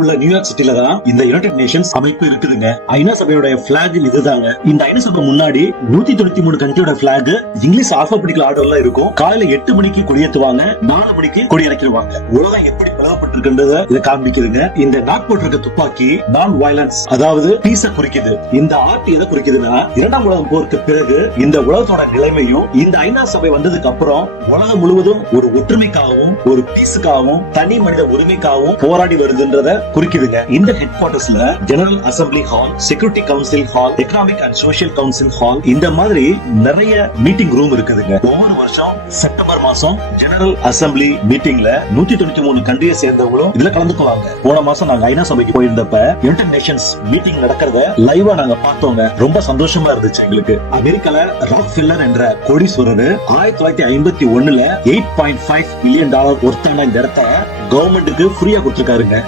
அமெரிக்காவுள்ள New York சிட்டில தான் இந்த யுனைடெட் நேஷன்ஸ் அமைப்பு இருக்குதுங்க. ஐநா சபையோட பிளாக் இதுதாங்க. இந்த ஐநா சபை முன்னாடி நூத்தி தொண்ணூத்தி மூணு கண்ட்ரியோட பிளாக் இங்கிலீஷ் ஆல்பாபெட்டிக்கல் ஆர்டர்ல இருக்கும். காலையில எட்டு மணிக்கு கொடியேத்துவாங்க நாலு மணிக்கு கொடி இறக்கிடுவாங்க உலகம் எப்படி பலவப்பட்டிருக்கின்றத இதை காண்பிக்குதுங்க. இந்த நாட் போட்டிருக்க துப்பாக்கி நான் வயலன்ஸ் அதாவது பீஸ குறிக்குது. இந்த ஆர்ட் எதை குறிக்குதுன்னா இரண்டாம் உலக போருக்கு பிறகு இந்த உலகத்தோட நிலைமையும் இந்த ஐநா சபை வந்ததுக்கு அப்புறம் உலகம் முழுவதும் ஒரு ஒற்றுமைக்காக ஒரு பீஸுக்காகவும் தனி மனித உரிமைக்காகவும் போராடி வருதுன்றத குறிக்குதுங்க. இந்த head குவார்டர்ஸ்ல general assembly hall security council hall economic and social council hall இந்த மாதிரி நிறைய மீட்டிங் ரூம் இருக்குதுங்க. ஒவ்வொரு வருஷம் செப்டம்பர் மாசம் ஜெனரல் அசம்பிளி மீட்டிங்ல நூத்தி தொண்ணூத்தி மூணு கண்ட்ரியை சேர்ந்தவங்களும் இதுல கலந்துக்குவாங்க. போன மாசம் நாங்க ஐநா சபைக்கு போயிருந்தப்ப யுனைடெட் நேஷன்ஸ் மீட்டிங் நடக்கிறத லைவா நாங்க பார்த்தோங்க. ரொம்ப சந்தோஷமா இருந்துச்சு எங்களுக்கு. அமெரிக்கால ராக் ஃபில்லர் என்ற கோடீஸ்வரர் ஆயிரத்தி தொள்ளாயிரத்தி ஐம்பத்தி ஒண்ணுல eight point five million dollar ஒருத்தான இந்த இடத்த கவர்மெண்ட்டுக்கு ஃப்ரீயா கொடுத்துருக்காருங்க.